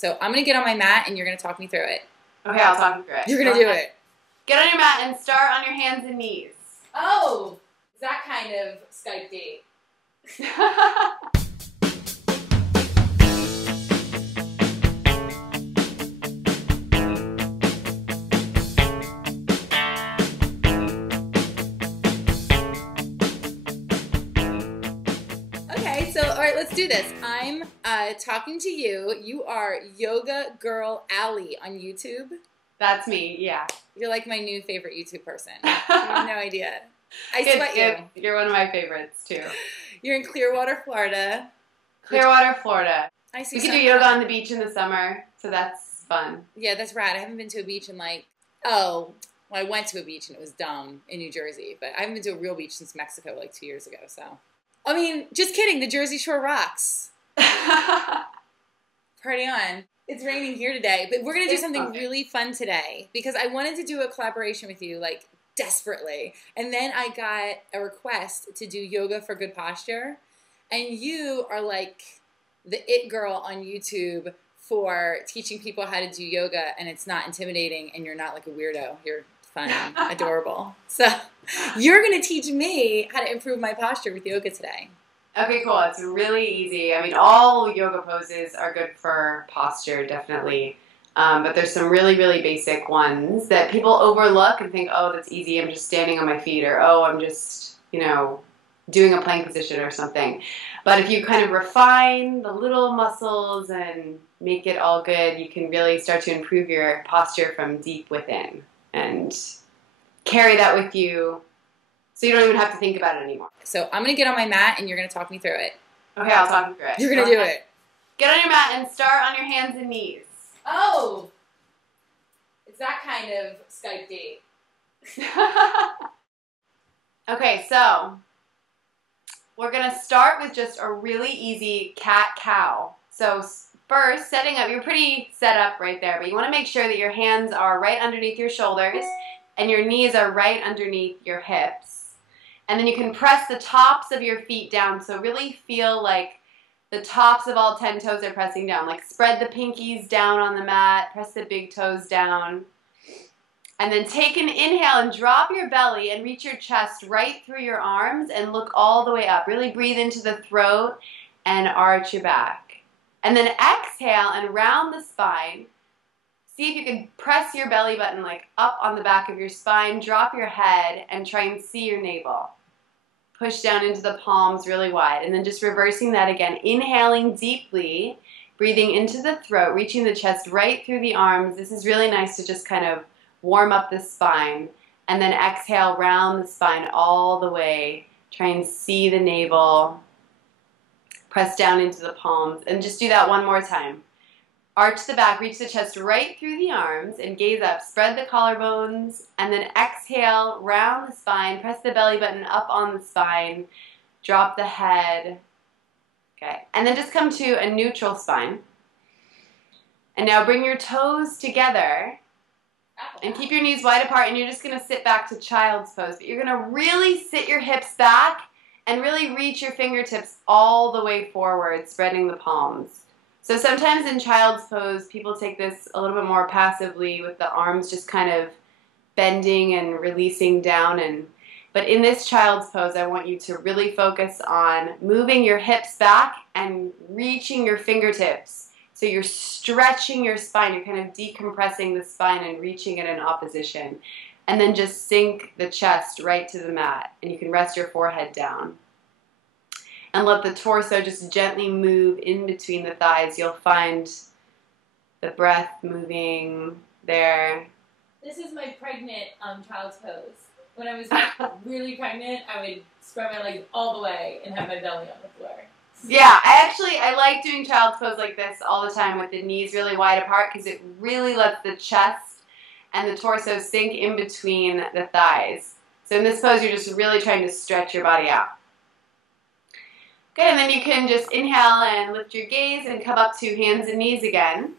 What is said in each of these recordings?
So I'm going to get on my mat and you're going to talk me through it. Okay, I'll talk you through it. You're going to do it. Get on your mat and start on your hands and knees. Oh, that kind of Skype date. Okay, so all right, let's do this. I'm talking to you. You are Yoga Girl Allie on YouTube. That's me, yeah. You're like my new favorite YouTube person. You have no idea. I sweat you. You're one of my favorites, too. You're in Clearwater, Florida. Clearwater, Florida. I see. We can do yoga on the beach in the summer, so that's fun. Yeah, that's rad. I haven't been to a beach in well, I went to a beach and it was dumb in New Jersey, but I haven't been to a real beach since Mexico like 2 years ago, so. I mean, just kidding. The Jersey Shore rocks. Party on. It's raining here today, but we're going to do something really fun today because I wanted to do a collaboration with you, like, desperately. And then I got a request to do yoga for good posture. And you are like the it girl on YouTube for teaching people how to do yoga, and it's not intimidating, and you're not like a weirdo. You're fun and adorable. So you're going to teach me how to improve my posture with yoga today. Okay, cool. It's really easy. I mean, all yoga poses are good for posture, definitely. But there's some really, really basic ones that people overlook and think, oh, that's easy. I'm just standing on my feet, or, oh, I'm just, doing a plank position or something. But if you kind of refine the little muscles and make it all good, you can really start to improve your posture from deep within and carry that with you so you don't even have to think about it anymore. So I'm going to get on my mat and you're going to talk me through it. Okay, I'll talk you through it. You're going to do it. Get on your mat and start on your hands and knees. Oh, it's that kind of Skype date. Okay, so we're going to start with just a really easy cat-cow. So first, setting up, you're pretty set up right there, but you want to make sure that your hands are right underneath your shoulders and your knees are right underneath your hips. And then you can press the tops of your feet down, so really feel like the tops of all 10 toes are pressing down. Like spread the pinkies down on the mat, press the big toes down. And then take an inhale and drop your belly and reach your chest right through your arms and look all the way up. Really breathe into the throat and arch your back. And then exhale and round the spine. See if you can press your belly button like up on the back of your spine. Drop your head and try and see your navel. Push down into the palms really wide. And then just reversing that again. Inhaling deeply, breathing into the throat, reaching the chest right through the arms. This is really nice to just kind of warm up the spine. And then exhale, round the spine all the way. Try and see the navel. Press down into the palms. And just do that one more time. Arch the back, reach the chest right through the arms and gaze up. Spread the collarbones and then exhale, round the spine. Press the belly button up on the spine. Drop the head. Okay, and then just come to a neutral spine. And now bring your toes together and keep your knees wide apart, and you're just going to sit back to child's pose. But you're going to really sit your hips back and really reach your fingertips all the way forward, spreading the palms. So sometimes in child's pose, people take this a little bit more passively with the arms just kind of bending and releasing down. But in this child's pose, I want you to really focus on moving your hips back and reaching your fingertips. So you're stretching your spine. You're kind of decompressing the spine and reaching it in opposition. And then just sink the chest right to the mat. And you can rest your forehead down. And let the torso just gently move in between the thighs. You'll find the breath moving there. This is my pregnant child's pose. When I was really pregnant, I would spread my legs all the way and have my belly on the floor. Yeah, I like doing child's pose like this all the time with the knees really wide apart because it really lets the chest and the torso sink in between the thighs. So in this pose, you're just really trying to stretch your body out. Good, and then you can just inhale and lift your gaze and come up to hands and knees again.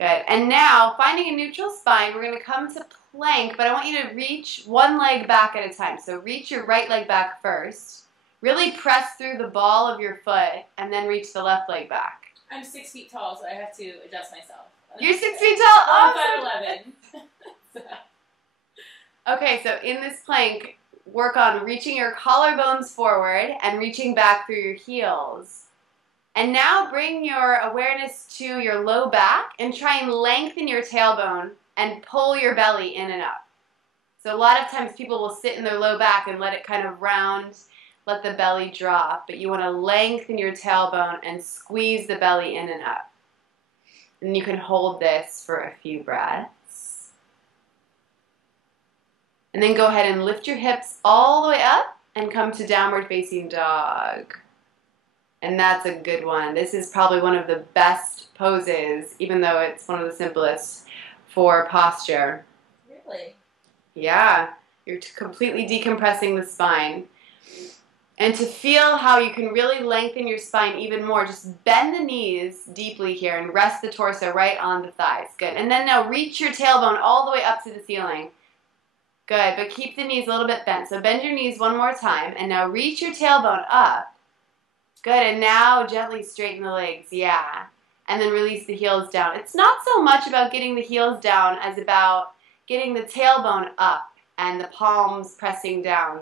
Good, and now finding a neutral spine, we're going to come to plank, but I want you to reach one leg back at a time. So reach your right leg back first. Really press through the ball of your foot and then reach the left leg back. I'm 6 feet tall, so I have to adjust myself. You're 6 feet tall? I'm 5'11". So. Okay, so in this plank, work on reaching your collarbones forward and reaching back through your heels. And now bring your awareness to your low back and try and lengthen your tailbone and pull your belly in and up. So a lot of times people will sit in their low back and let it kind of round, let the belly drop. But you want to lengthen your tailbone and squeeze the belly in and up. And you can hold this for a few breaths. And then go ahead and lift your hips all the way up and come to downward facing dog. And that's a good one. This is probably one of the best poses, even though it's one of the simplest for posture. Really? Yeah. You're completely decompressing the spine. And to feel how you can really lengthen your spine even more, just bend the knees deeply here and rest the torso right on the thighs. Good. And then now reach your tailbone all the way up to the ceiling. Good. But keep the knees a little bit bent. So bend your knees one more time. And now reach your tailbone up. Good, and now gently straighten the legs, yeah. And then release the heels down. It's not so much about getting the heels down as about getting the tailbone up and the palms pressing down,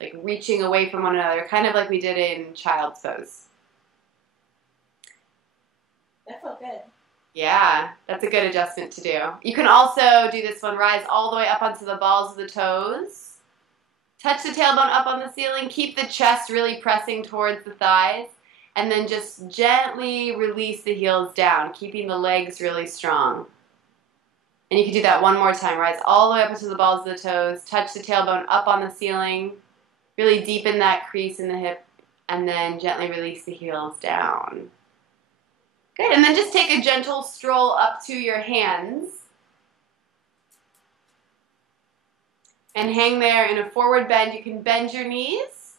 like reaching away from one another, kind of like we did in child's pose. That felt good. Yeah, that's a good adjustment to do. You can also do this one, rise all the way up onto the balls of the toes. Touch the tailbone up on the ceiling. Keep the chest really pressing towards the thighs. And then just gently release the heels down, keeping the legs really strong. And you can do that one more time. Rise all the way up into the balls of the toes. Touch the tailbone up on the ceiling. Really deepen that crease in the hip. And then gently release the heels down. Good. And then just take a gentle stroll up to your hands. And hang there in a forward bend. You can bend your knees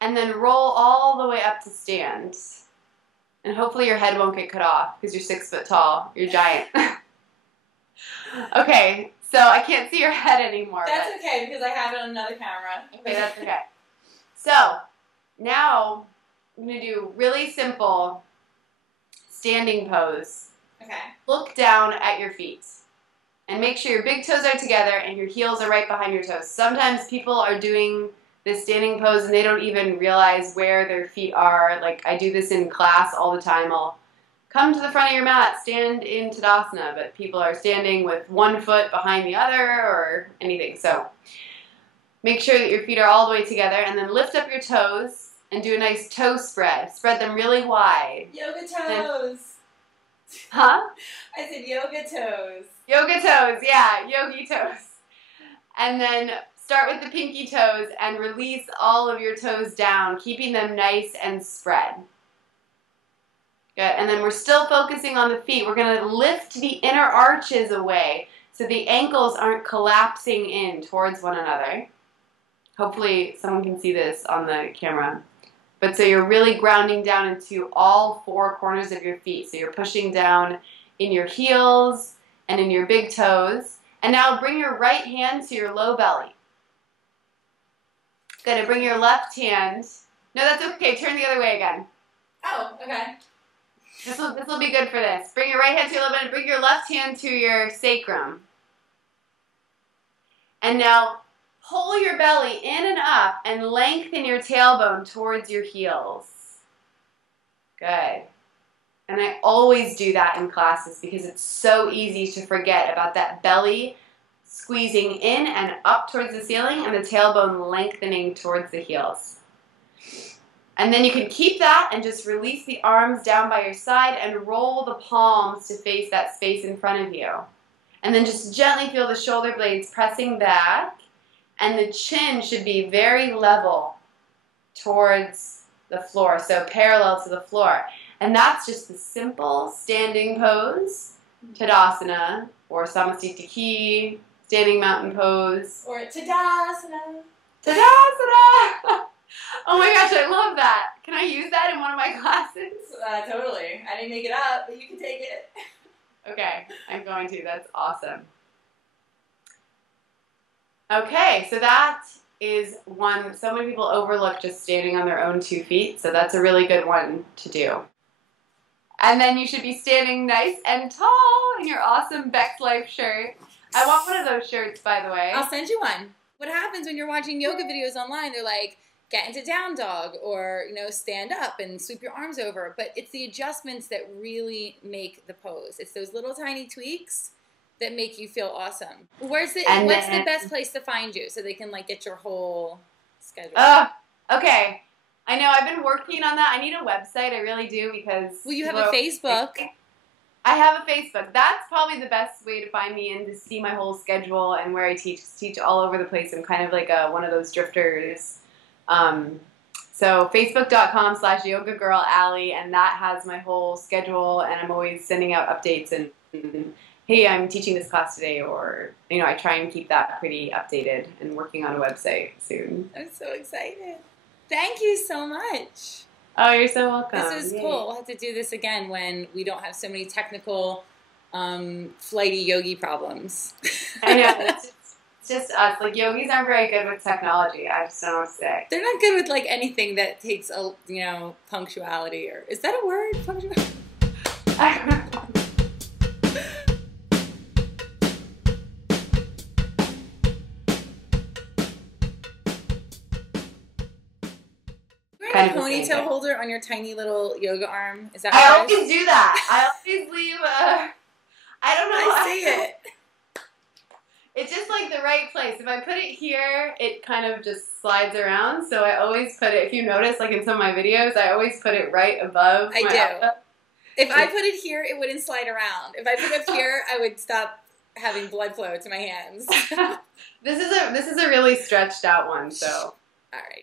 and then roll all the way up to stand. And hopefully your head won't get cut off because you're 6 foot tall. You're giant. Okay, so I can't see your head anymore. That's okay because I have it on another camera. Okay, that's okay. So now I'm going to do really simple standing pose. Okay. Look down at your feet. And make sure your big toes are together and your heels are right behind your toes. Sometimes people are doing this standing pose and they don't even realize where their feet are. Like I do this in class all the time. I'll come to the front of your mat, stand in Tadasana, but people are standing with one foot behind the other or anything. So make sure that your feet are all the way together and then lift up your toes and do a nice toe spread. Spread them really wide. Yoga toes. Huh? I said yoga toes. Yoga toes, yeah, yogi toes. And then start with the pinky toes and release all of your toes down, keeping them nice and spread. Good, and then we're still focusing on the feet. We're going to lift the inner arches away so the ankles aren't collapsing in towards one another. Hopefully someone can see this on the camera. But so you're really grounding down into all 4 corners of your feet. So you're pushing down in your heels and in your big toes. And now bring your right hand to your low belly. Good, and bring your left hand. No, that's okay. Turn the other way again. Oh, okay. This will be good for this. Bring your right hand to your low belly. Bring your left hand to your sacrum. And now pull your belly in and up and lengthen your tailbone towards your heels. Good. And I always do that in classes because it's so easy to forget about that belly squeezing in and up towards the ceiling and the tailbone lengthening towards the heels. And then you can keep that and just release the arms down by your side and roll the palms to face that space in front of you. And then just gently feel the shoulder blades pressing back. And the chin should be very level towards the floor, so parallel to the floor. And that's just the simple standing pose, Tadasana, or Samasthiti, standing mountain pose. Or Tadasana. Tadasana! Oh my gosh, I love that. Can I use that in one of my classes? Totally. I didn't make it up, but you can take it. Okay, I'm going to. That's awesome. Okay, so that is one, so many people overlook just standing on their own 2 feet, so that's a really good one to do. And then you should be standing nice and tall in your awesome BEXLIFE shirt. I want one of those shirts, by the way. I'll send you one. What happens when you're watching yoga videos online? They're like, get into down dog, or, you know, stand up and sweep your arms over. But it's the adjustments that really make the pose. It's those little tiny tweaks that make you feel awesome. What's the best place to find you so they can, like, get your whole schedule? Okay. I know, I've been working on that. I need a website, I really do, because... Well, you have a Facebook. I have a Facebook. That's probably the best way to find me and to see my whole schedule and where I teach. I teach all over the place. I'm kind of like one of those drifters. So facebook.com/yogagirlally, and that has my whole schedule, and I'm always sending out updates and hey, I'm teaching this class today, or, you know, I try and keep that pretty updated and working on a website soon. I'm so excited. Thank you so much. Oh, you're so welcome. This is cool. We'll have to do this again when we don't have so many technical, flighty yogi problems. I know. It's just us. Like, yogis aren't very good with technology. I just don't know what to say. They're not good with, like, anything that takes, punctuality. Or is that a word? Punctuality? I don't know. Kind of a ponytail holder on your tiny little yoga arm. Is that? I always do that. I always leave. I don't know. I see it. It's just like the right place. If I put it here, it kind of just slides around. So I always put it. If you notice, like in some of my videos, I always put it right above. I do. If I put it here, it wouldn't slide around. If I put it here, I would stop having blood flow to my hands. This is a really stretched out one. So. All right.